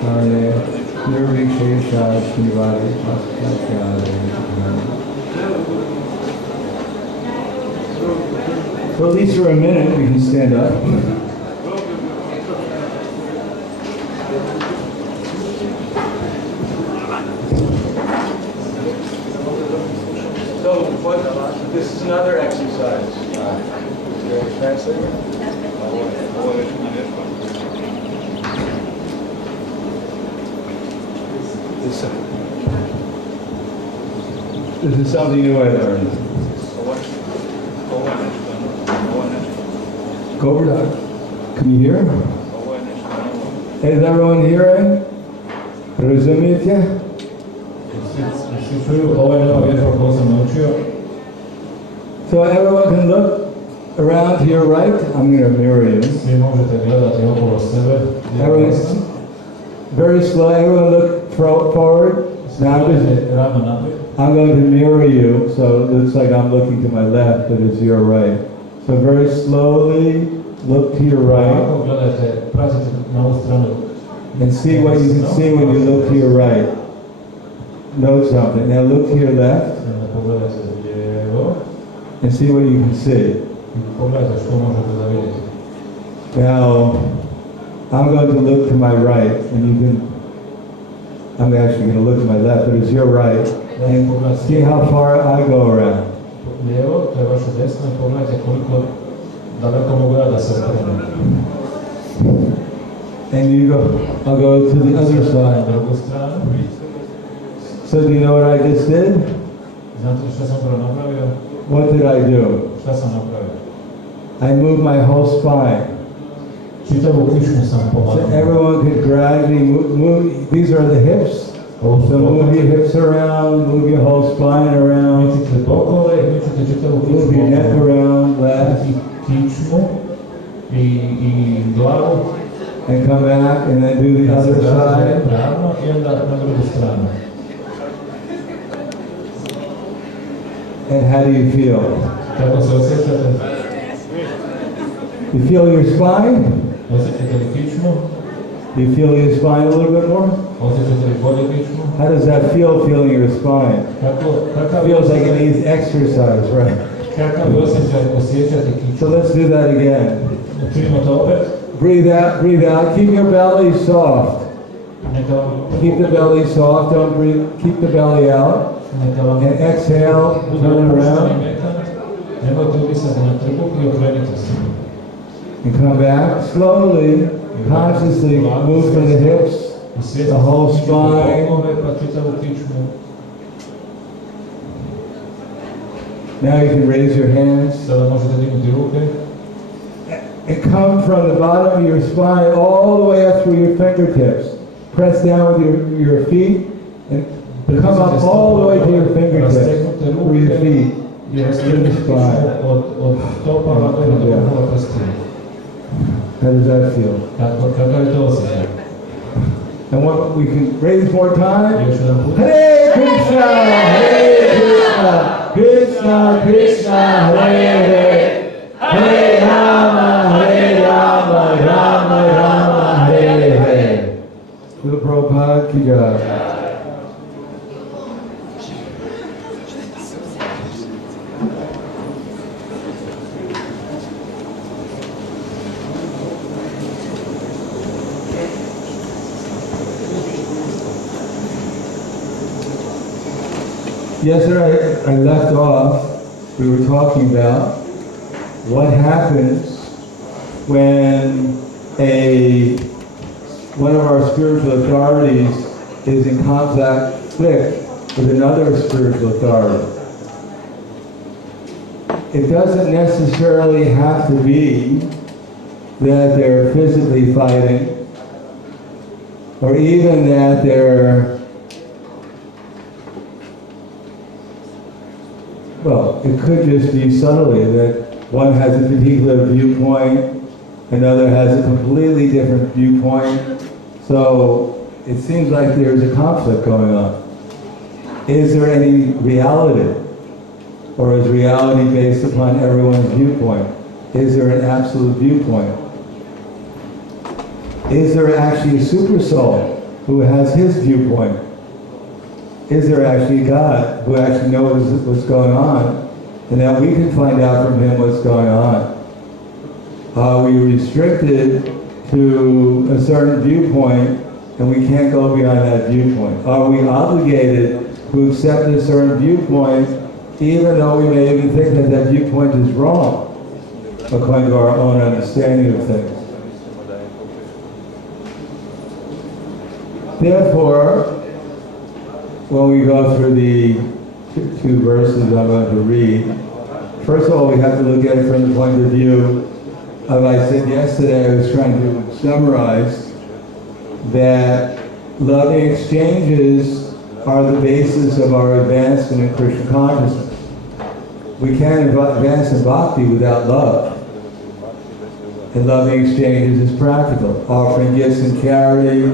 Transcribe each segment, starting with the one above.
Charne, Nirvikshesha Shivadi Paskachare. So at least for a minute we can stand up. So this is another exercise. Translator? This is something new I learned. Govardhan, can you hear? Is everyone hearing? Разумеете? So everyone can look around to your right. I'm going to mirror you. Everyone, very slow. Everyone look forward. Now I'm going to mirror you, so it looks like I'm looking to my left, but it's your right. So very slowly look to your right and see what you can see when you look to your right. Note something. Now look to your left and see what you can see. Now I'm going to look to my right, and you can. I'm actually going to look to my left, but it's your right, and see how far I go around. And you go. I'll go to the other side. So do you know what I just did? What did I do? I moved my whole spine. So everyone could gradually move. These are the hips. So move your hips around, move your whole spine around, move your neck around, left, and come back and then do the other side. And how do you feel? You feel your spine? You feel your spine a little bit more? How does that feel, feeling your spine? It feels like it needs exercise, right? So let's do that again. Breathe out, breathe out. Keep your belly soft. Keep the belly soft, don't breathe, keep the belly out. And exhale, turn around. And come back slowly, consciously move from the hips, the whole spine. Now you can raise your hands. And come from the bottom of your spine all the way up through your fingertips. Press down with your feet and come up all the way to your fingertips, through your feet, to the spine. How does that feel? And what we can raise more time? Hare Krishna, Hare Krishna, Krishna Krishna, Hare Hare, Hare Rama, Rama Rama, Hare Hare. Srila Prabhupada ki jai. Yesterday I left off, we were talking about what happens when one of our spiritual authorities is in conflict with another spiritual authority. It doesn't necessarily have to be that they're physically fighting, or even that they're, well, it could just be subtly that one has a particular viewpoint, another has a completely different viewpoint, so it seems like there's a conflict going on. Is there any reality? Or is reality based upon everyone's viewpoint? Is there an absolute viewpoint? Is there actually a super soul? who has his viewpoint. Is there actually a God who actually knows what's going on, and that we can find out from him what's going on? Are we restricted to a certain viewpoint and we can't go beyond that viewpoint? Are we obligated to accept a certain viewpoint even though we may even think that that viewpoint is wrong, according to our own understanding of things? Therefore, when we go through the two verses I'm going to read, first of all, we have to look at it from the point of view of, I said yesterday, I was trying to summarize that loving exchanges are the basis of our advancement in Krishna consciousness. We can't advance in bhakti without love. And loving exchanges is practical. Offering gifts in charity,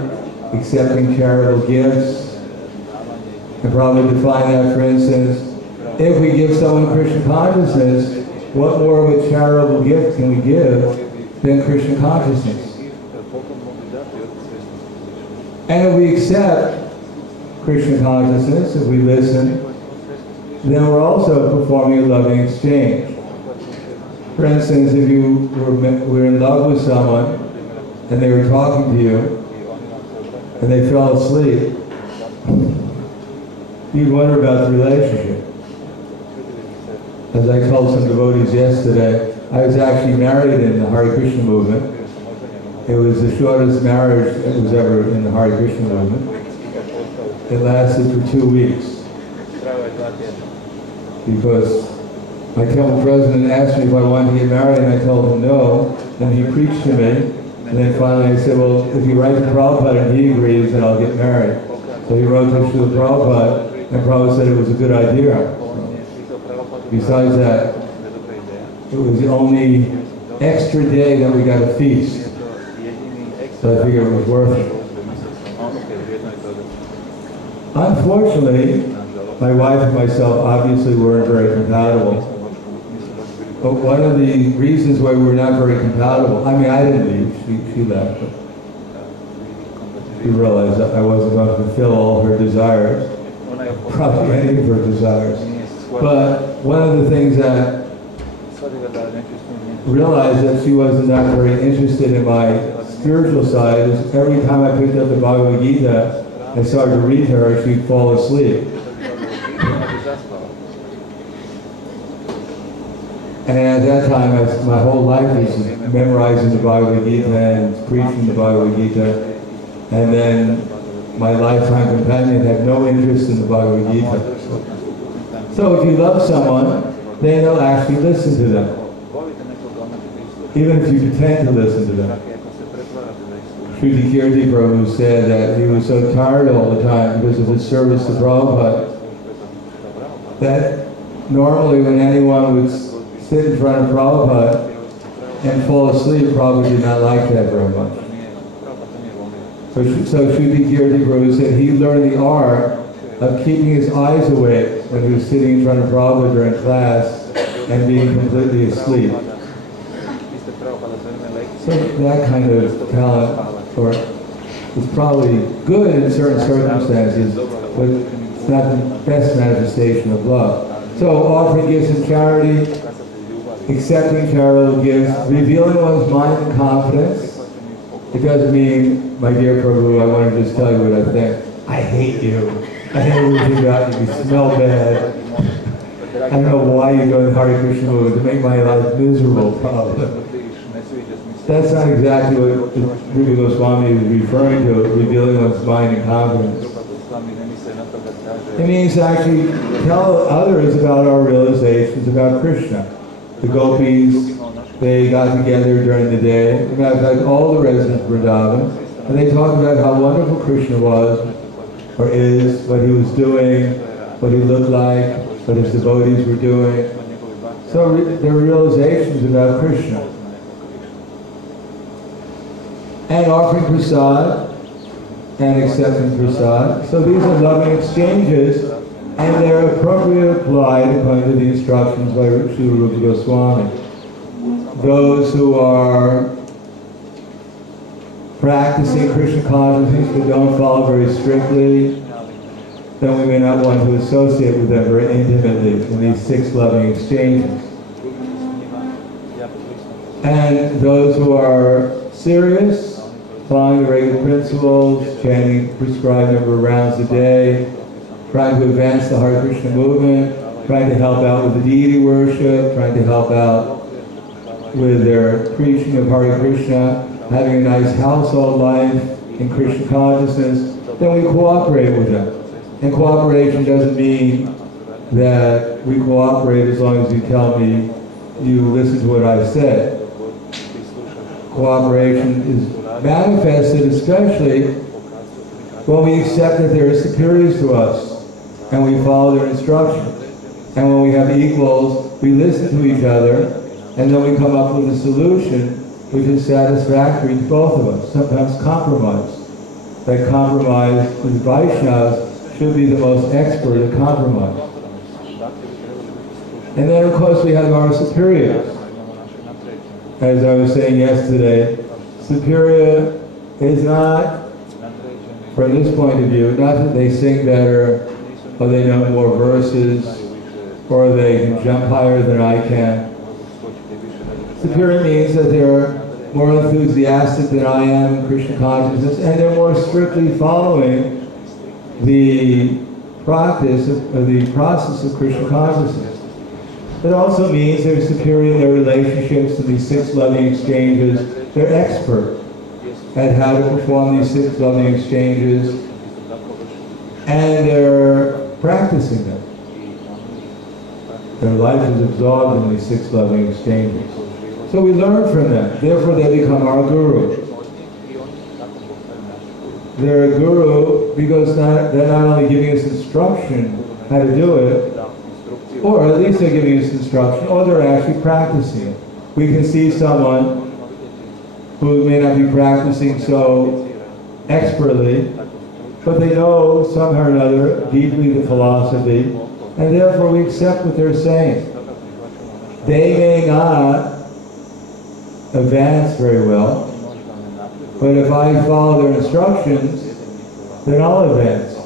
accepting charitable gifts. And probably define that, for instance, if we give someone Krishna consciousness, what more of a charitable gift can we give than Krishna consciousness? And if we accept Krishna consciousness, if we listen, then we're also performing a loving exchange. For instance, if you were in love with someone and they were talking to you and they fell asleep, you'd wonder about the relationship. As I told some devotees yesterday, I was actually married in the Hare Krishna movement. It was the shortest marriage that was ever in the Hare Krishna movement. It lasted for 2 weeks. Because my temple president asked me if I wanted to get married, and I told him no. Then he preached to me, and then finally I said, well, if you write to Prabhupada and he agrees, then I'll get married. So he wrote to Srila Prabhupada, and Prabhupada said it was a good idea. Besides that, it was the only extra day that we got a feast. So I figured it was worth it. Unfortunately, my wife and myself obviously weren't very compatible. But one of the reasons why we were not very compatible, I mean, I didn't leave, she left. But she realized that I wasn't going to fulfill all her desires, probably any of her desires. But one of the things that realized that she wasn't that very interested in my spiritual side is every time I picked up the Bhagavad Gita and started to read her, she'd fall asleep. And at that time, my whole life was memorizing the Bhagavad Gita and preaching the Bhagavad Gita. And then my lifetime companion had no interest in the Bhagavad Gita. So if you love someone, then they'll actually listen to them. Even if you pretend to listen to them. Sri Kirti Prabhu said that he was so tired all the time because of his service to Prabhupada that normally when anyone would sit in front of Prabhupada and fall asleep, Prabhupada did not like that very much. So Sri Kirti Prabhu said he learned the art of keeping his eyes awake when he was sitting in front of Prabhupada during class and being completely asleep. So that kind of talent is probably good in certain circumstances, but it's not the best manifestation of love. So offering gifts in charity, accepting charitable gifts, revealing one's mind and confidence. It doesn't mean, my dear Prabhu, I want to just tell you what I think. I hate you. I hate everything about you. You smell bad. I don't know why you go to the Hare Krishna movement to make my life miserable, probably. That's not exactly what Rupa Goswami is referring to, revealing one's mind and confidence. It means to actually tell others about our realizations about Krishna. The gopis, they got together during the day. As a matter of fact, all the residents of Vrindavan, and they talked about how wonderful Krishna was, or is, what he was doing, what he looked like, what his devotees were doing. So there were realizations about Krishna. And offering prasad and accepting prasad. So these are loving exchanges, and they're appropriately applied according to the instructions by Sri Rupa Goswami. Those who are practicing Krishna consciousness but don't follow very strictly, then we may not want to associate with them very intimately in these 6 loving exchanges. And those who are serious, following the regular principles, chanting prescribed number of rounds a day, trying to advance the Hare Krishna movement, trying to help out with the deity worship, trying to help out with their preaching of Hare Krishna, having a nice household life in Krishna consciousness, then we cooperate with them. And cooperation doesn't mean that we cooperate as long as you tell me you listen to what I said. Cooperation is manifested especially when we accept that there are superiors to us and we follow their instructions. And when we have equals, we listen to each other and then we come up with a solution which is satisfactory to both of us, sometimes compromise. That compromise with Vaishnavas should be the most expert at compromise. And then of course we have our superiors. As I was saying yesterday, superior is not, from this point of view, not that they sing better, or they know more verses, or they can jump higher than I can. Superior means that they're more enthusiastic than I am in Krishna consciousness, and they're more strictly following the process of Krishna consciousness. It also means they're superior in their relationships to these 6 loving exchanges. They're expert at how to perform these 6 loving exchanges, and they're practicing them. Their life is absorbed in these 6 loving exchanges. So we learn from them. Therefore they become our guru. They're a guru because they're not only giving us instruction how to do it, or at least they're giving us instruction, or they're actually practicing it. We can see someone who may not be practicing so expertly, but they know somehow or another deeply the philosophy, and therefore we accept what they're saying. They may not advance very well, but if I follow their instructions, then I'll advance.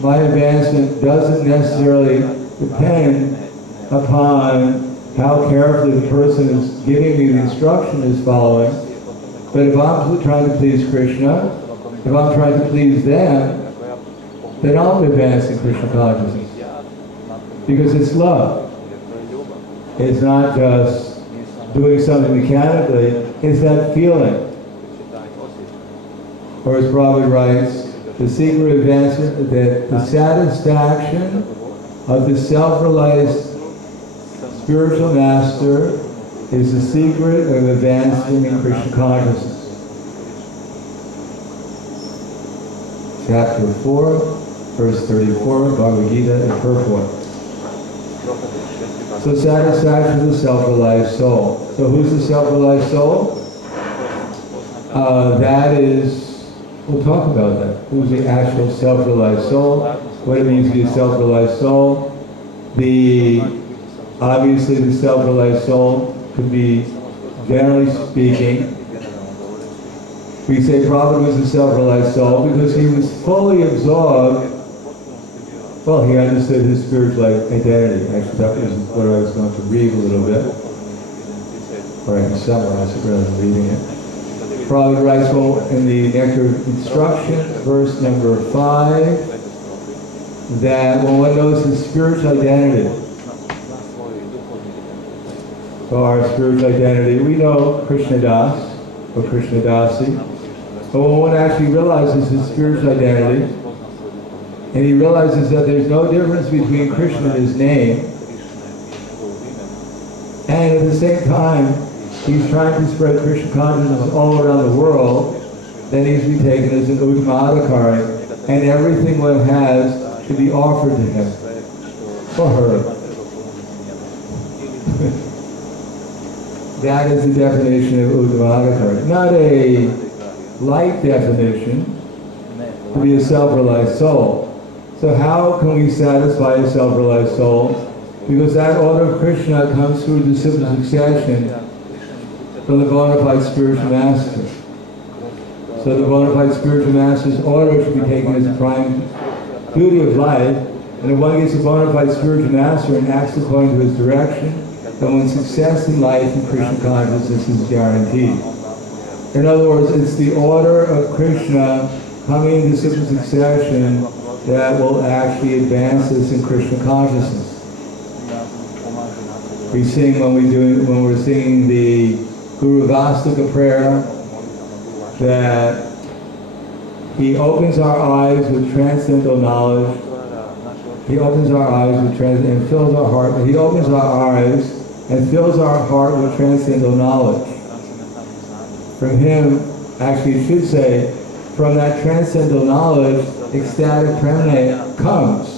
My advancement doesn't necessarily depend upon how carefully the person is giving me the instruction is following, but if I'm trying to please Krishna, if I'm trying to please them, then I'll advance in Krishna consciousness. Because it's love. It's not just doing something mechanically, it's that feeling. Or as Prabhupada writes, the secret of advancement, that the satisfaction of the self-realized spiritual master is the secret of advancement in Krishna consciousness. Chapter 4, verse 34, Bhagavad Gita in purport. So satisfaction of the self-realized soul. So who's the self-realized soul? That is, we'll talk about that. Who's the actual self-realized soul? What it means to be a self-realized soul? Obviously the self-realized soul could be, generally speaking, we say Prabhupada was a self-realized soul because he was fully absorbed. Well, he understood his spiritual identity. Actually, that was what I was going to read a little bit. Or I can summarize it rather than reading it. Prabhupada writes, well, in the Nectar of Instruction, verse number 5, that when one knows his spiritual identity, so our spiritual identity, we know Krishna Das, or Krishna Dasi, but when one actually realizes his spiritual identity, and he realizes that there's no difference between Krishna and his name, and at the same time, he's trying to spread Krishna consciousness all around the world, then he's to be taken as an Uttama, and everything one has should be offered to him, or her. That is the definition of Uttama. Not a light definition, to be a self-realized soul. So how can we satisfy a self-realized soul? Because that order of Krishna comes through the simple succession from the bona fide spiritual master. So the bona fide spiritual master's order should be taken as a prime duty of life, and if one gets a bona fide spiritual master and acts according to his direction, then one's success in life in Krishna consciousness is guaranteed. In other words, it's the order of Krishna coming into simple succession that will actually advance us in Krishna consciousness. We sing when we're singing the Guru Vastaka prayer that he opens our eyes with transcendental knowledge. He opens our eyes with and fills our heart. He opens our eyes and fills our heart with transcendental knowledge. From him, actually it should say, from that transcendental knowledge, ecstatic premna comes,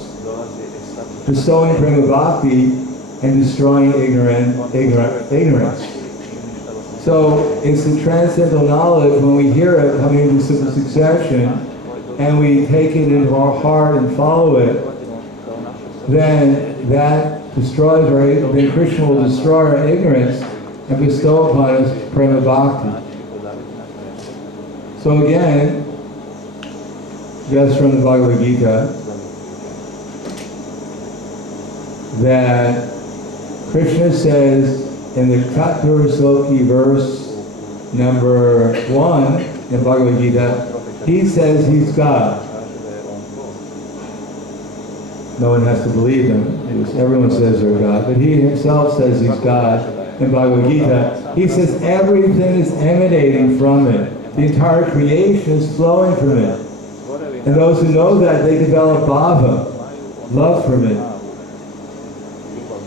bestowing prema bhakti and destroying ignorance. So it's the transcendental knowledge, when we hear it coming into simple succession, and we take it into our heart and follow it, then that destroys then Krishna will destroy our ignorance and bestow upon us prema bhakti. So again, just from the Bhagavad Gita, that Krishna says in the Chatur Sloki verse number 1 in Bhagavad Gita, he says he's God. No one has to believe him, because everyone says they're God, but he himself says he's God in Bhagavad Gita. He says everything is emanating from it. The entire creation is flowing from it. And those who know that, they develop bhava, love from it.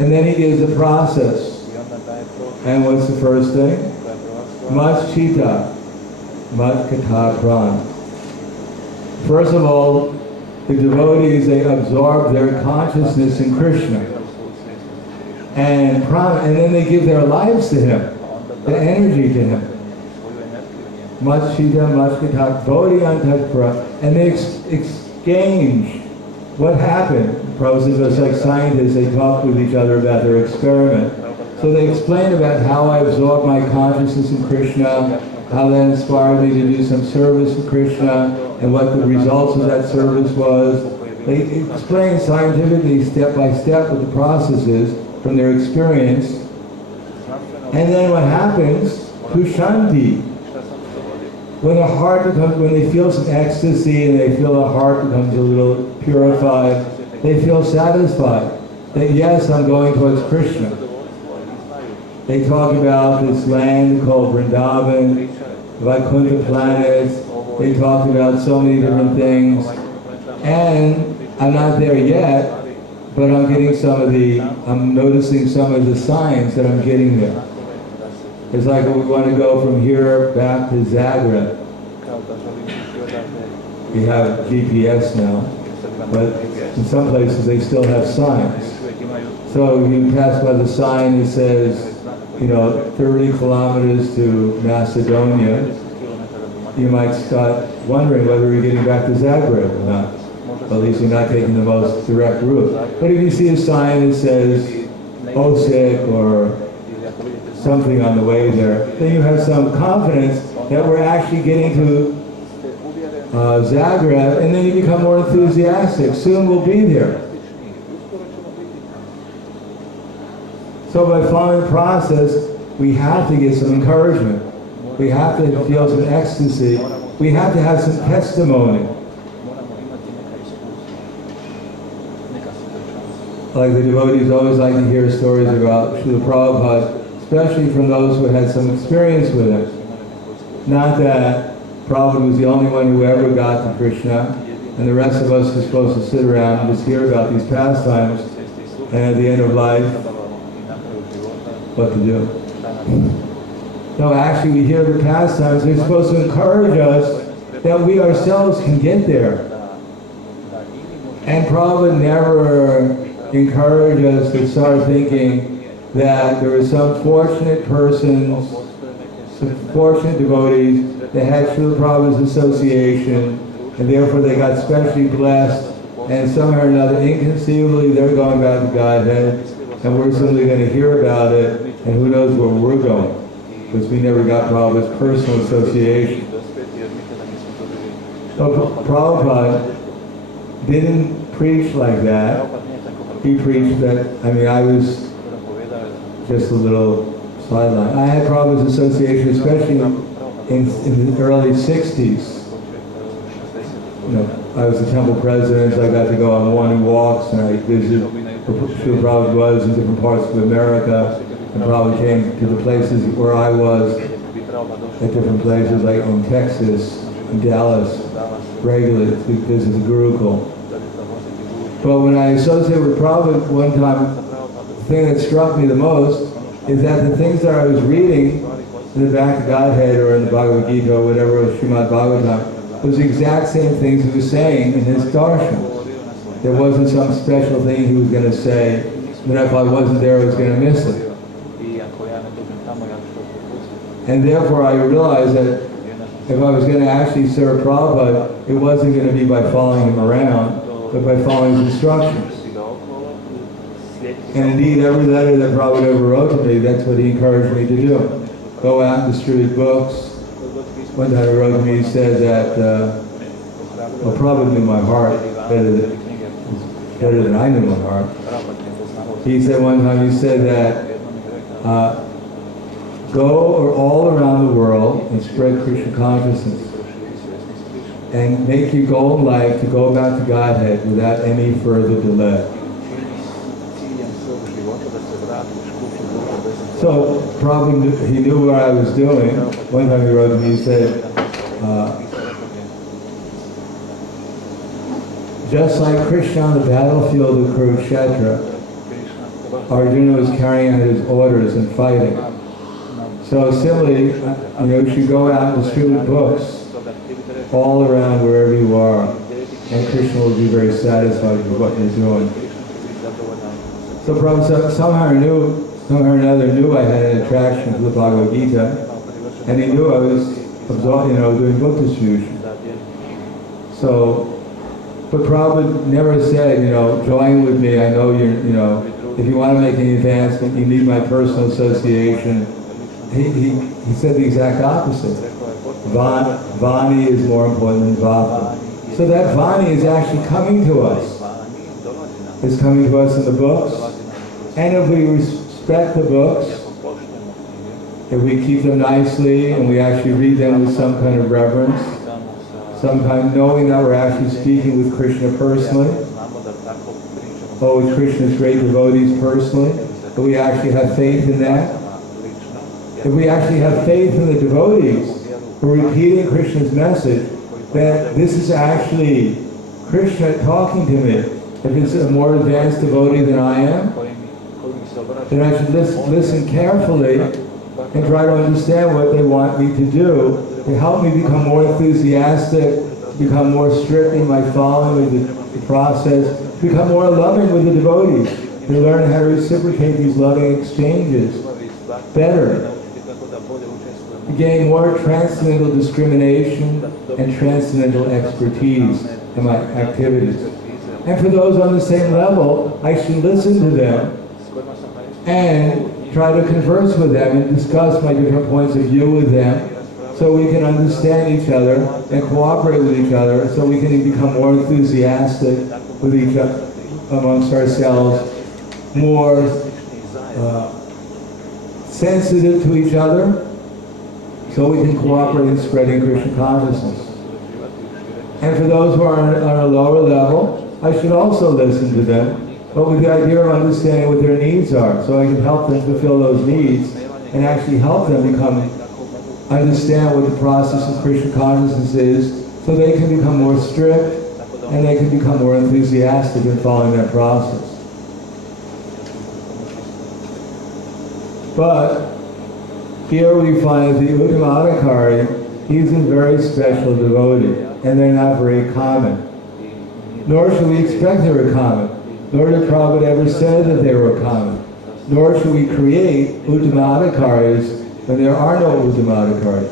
And then he gives a process. And what's the first thing? Mat Chita, Mat Kata Pran. First of all, the devotees, they absorb their consciousness in Krishna. And then they give their lives to him, the energy to him. Mat Chita, Mat Kata, Bodhi Antakpura. And they exchange what happened. Prabhupada was like scientists, they talk with each other about their experiment. So they explain about how I absorbed my consciousness in Krishna, how that inspired me to do some service for Krishna, and what the results of that service was. They explain scientifically, step by step, what the process is from their experience. And then what happens, Kushanti. When the heart becomes, when they feel some ecstasy and they feel the heart becomes a little purified, they feel satisfied that yes, I'm going towards Krishna. They talk about this land called Vrindavan, Vaikuntha planets. They talk about so many different things. And I'm not there yet, but I'm noticing some of the signs that I'm getting there. It's like we want to go from here back to Zagreb. We have GPS now, but in some places they still have signs. So you pass by the sign that says, 30 kilometers to Macedonia, you might start wondering whether you're getting back to Zagreb or not. At least you're not taking the most direct route. But if you see a sign that says Osijek or something on the way there, then you have some confidence that we're actually getting to Zagreb, and then you become more enthusiastic. Soon we'll be there. So by following the process, we have to get some encouragement. We have to feel some ecstasy. We have to have some testimony. Like the devotees always like to hear stories about Srila Prabhupada, especially from those who had some experience with him. Not that Prabhupada was the only one who ever got to Krishna, and the rest of us are supposed to sit around and just hear about these pastimes, and at the end of life, what to do. No, actually we hear the pastimes, they're supposed to encourage us that we ourselves can get there. And Prabhupada never encouraged us to start thinking that there were some fortunate persons, some fortunate devotees that had Srila Prabhupada's association, and therefore they got specially blessed, and somehow or another, inconceivably, they're going back to Godhead, and we're simply going to hear about it, and who knows where we're going. because we never got Prabhupada's personal association. So Prabhupada didn't preach like that. He preached that, I was just a little sideline. I had Prabhupada's association, especially in the early 60s. I was the temple president, so I got to go on morning walks, and I visited where Prabhupada was in different parts of America, and Prabhupada came to the places where I was, at different places, like in Texas, in Dallas, regularly to visit the Gurukul. But when I associated with Prabhupada one time, the thing that struck me the most is that the things that I was reading in the back of Godhead or in the Bhagavad Gita or whatever, Srimad Bhagavatam, was the exact same things he was saying in his darshan. There wasn't some special thing he was going to say that if I wasn't there I was going to miss it. And therefore I realized that if I was going to actually serve Prabhupada, it wasn't going to be by following him around, but by following his instructions. And indeed, every letter that Prabhupada ever wrote to me, that's what he encouraged me to do. Go out and distribute books. One time he wrote to me, he said that, Prabhupada knew my heart better than I knew my heart. He said one time, he said that, go all around the world and spread Krishna consciousness. And make your goal in life to go back to Godhead without any further delay. So, probably he knew what I was doing. One time he wrote to me, he said, just like Krishna on the battlefield of Kurukshetra, Arjuna was carrying out his orders and fighting. So similarly, you should go out and distribute books all around wherever you are, and Krishna will be very satisfied with what you're doing. So Prabhupada somehow or another knew I had an attraction to the Bhagavad Gita, and he knew I was doing book distribution. So, but Prabhupada never said, join with me, I know if you want to make any advancement, you need my personal association. He said the exact opposite. Vani is more important than Bhakti. So that Vani is actually coming to us. It's coming to us in the books. And if we respect the books, if we keep them nicely and we actually read them with some kind of reverence, sometimes knowing that we're actually speaking with Krishna personally, or with Krishna's great devotees personally, that we actually have faith in that. If we actually have faith in the devotees who are repeating Krishna's message, that this is actually Krishna talking to me. If it's a more advanced devotee than I am, then I should listen carefully and try to understand what they want me to do to help me become more enthusiastic, become more strict in my following of the process, become more loving with the devotees, to learn how to reciprocate these loving exchanges better, to gain more transcendental discrimination and transcendental expertise in my activities. And for those on the same level, I should listen to them and try to converse with them and discuss my different points of view with them so we can understand each other and cooperate with each other so we can become more enthusiastic with each other, amongst ourselves, more sensitive to each other so we can cooperate in spreading Krishna consciousness. And for those who are on a lower level, I should also listen to them, but with the idea of understanding what their needs are, so I can help them fulfill those needs and actually help them understand what the process of Krishna consciousness is, so they can become more strict and they can become more enthusiastic in following that process. But here we find the Uttamadhikari, he's a very special devotee, and they're not very common. Nor should we expect they were common. Nor did Prabhupada ever say that they were common. Nor should we create Uttamadhikaris when there are no Uttamadhikaris.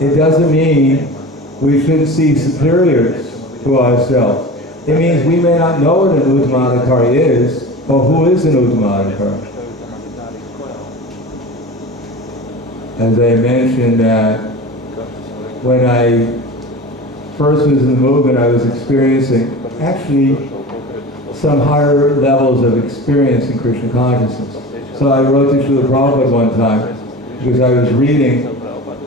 It doesn't mean we shouldn't see superiors to ourselves. It means we may not know what an Uttamadhikari is, or who is an Uttamadhikari. as I mentioned, that when I first was in the movement, I was experiencing actually some higher levels of experience in Krishna consciousness. So I wrote to Srila Prabhupada one time because I was reading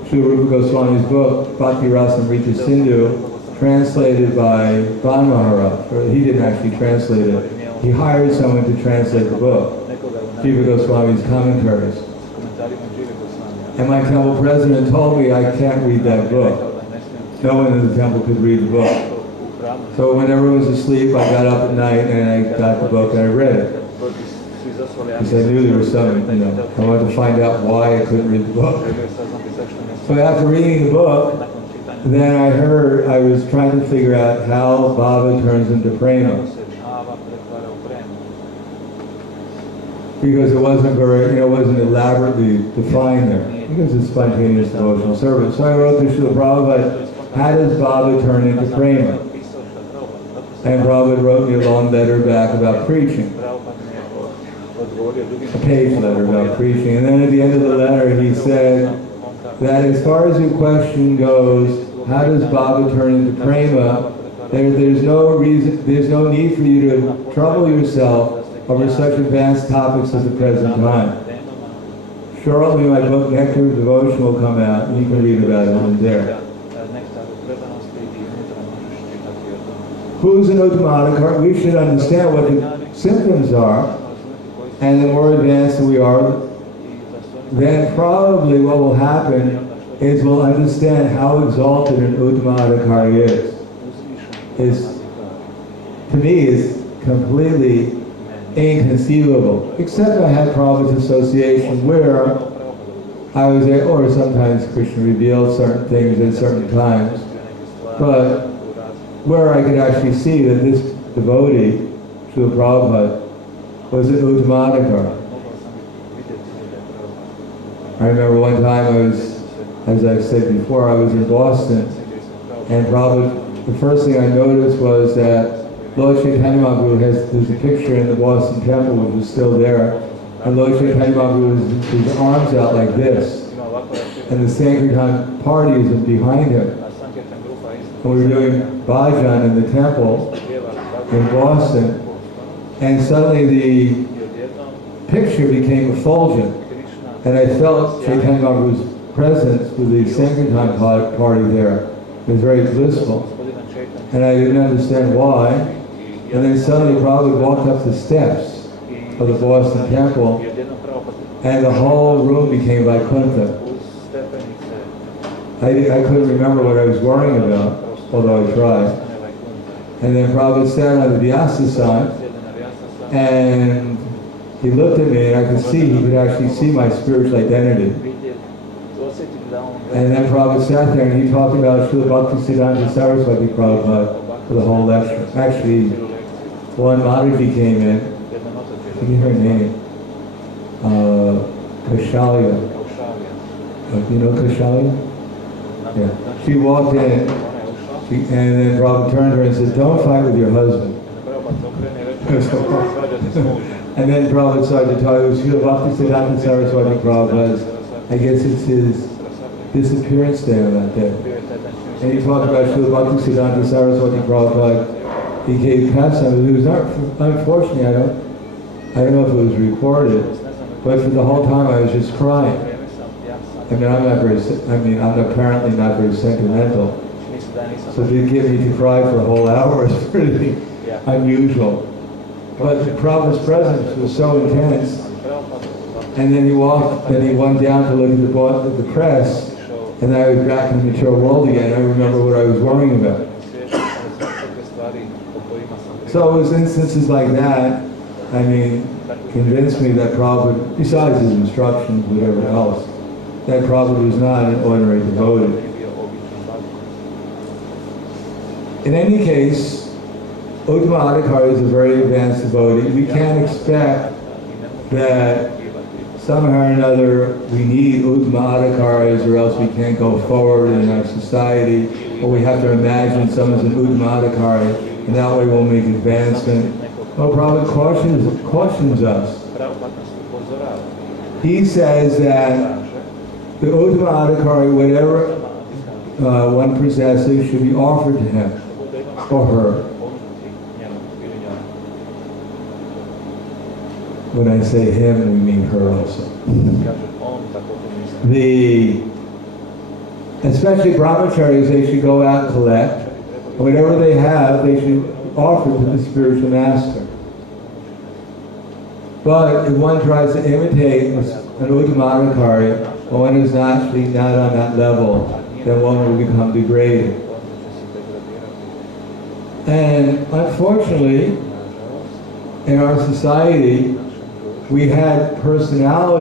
Srila Rupa Goswami's book, Bhakti Rasamrita Sindhu, translated by Ban Maharaj. Or he didn't actually translate it. He hired someone to translate the book, Jiva Goswami's commentaries. And my temple president told me I can't read that book. No one in the temple could read the book. So when everyone was asleep, I got up at night and I got the book and I read it. Because I knew there was something, I wanted to find out why I couldn't read the book. So after reading the book, then I was trying to figure out how Bhava turns into prema. Because it wasn't very, it wasn't elaborately defined there. Because it's spontaneous devotional service. So I wrote to Srila Prabhupada, how does Bhava turn into prema? And Prabhupada wrote me a long letter back about preaching. A page letter about preaching. And then at the end of the letter he said that as far as your question goes, how does Bhava turn into prema, there's no need for you to trouble yourself over such advanced topics at the present time. Shortly my book Nectar of Devotion will come out and you can read about it in there. Who's an Uttamadhikari? We should understand what the symptoms are, and the more advanced we are, then probably what will happen is we'll understand how exalted an Uttamadhikari is. To me, is completely inconceivable. Except I had Prabhupada's association where I was there, or sometimes Krishna revealed certain things at certain times, but where I could actually see that this devotee, Srila Prabhupada, was an Uttamadhikari. I remember one time I was, as I've said before, I was in Boston, and Prabhupada, the first thing I noticed was that Lord Chaitanya Mahaprabhu there's a picture in the Boston Temple which is still there, and Lord Chaitanya Mahaprabhu has his arms out like this, and the Sankirtan party is behind him. And we were doing bhajan in the temple in Boston, and suddenly the picture became effulgent, and I felt Chaitanya Mahaprabhu's presence with the Sankirtan party there. It was very blissful, and I didn't understand why. And then suddenly Prabhupada walked up the steps of the Boston temple, and the whole room became Vaikuntha. I couldn't remember what I was worrying about, although I tried. And then Prabhupada sat on the Vyasasana, and he looked at me, and he could actually see my spiritual identity. And then Prabhupada sat there, and he talked about Srila Bhaktisiddhanta Saraswati Prabhupada for the whole lecture. Actually, one Mataji came in, I forget her name, Kaushalya. You know Kaushalya? Yeah. She walked in, and then Prabhupada turned to her and said, "Don't fight with your husband." And then Prabhupada started to talk, it was Srila Bhaktisiddhanta Saraswati Prabhupada. I guess it's his disappearance day on that day. And he talked about Srila Bhaktisiddhanta Saraswati Prabhupada. He gave pastime. It was not, unfortunately, I don't know if it was recorded, but for the whole time I was just crying. I mean, I'm apparently not very sentimental. So to get me to cry for a whole hour is pretty unusual. But the Prabhupada's presence was so intense. And then he went down to look at the press, and I was back in the material world again. I remember what I was worrying about. So it was instances like that, convinced me that Prabhupada, besides his instructions, whatever else, that Prabhupada was not an ordinary devotee. In any case, Uttamadhikari is a very advanced devotee. We can't expect that somehow or another we need Uttamadhikaris or else we can't go forward in our society, or we have to imagine someone's an Uttamadhikari and that way we'll make advancement. No, Prabhupada cautions us. He says that the Uttama Adhikari, whatever one possesses, should be offered to him or her. When I say him, we mean her also. Especially brahmacharis, they should go out and collect. Whatever they have, they should offer to the spiritual master. But if one tries to imitate an Uttama Adhikari, one is actually not on that level, then one will become degraded. And unfortunately, in our society, we had personalities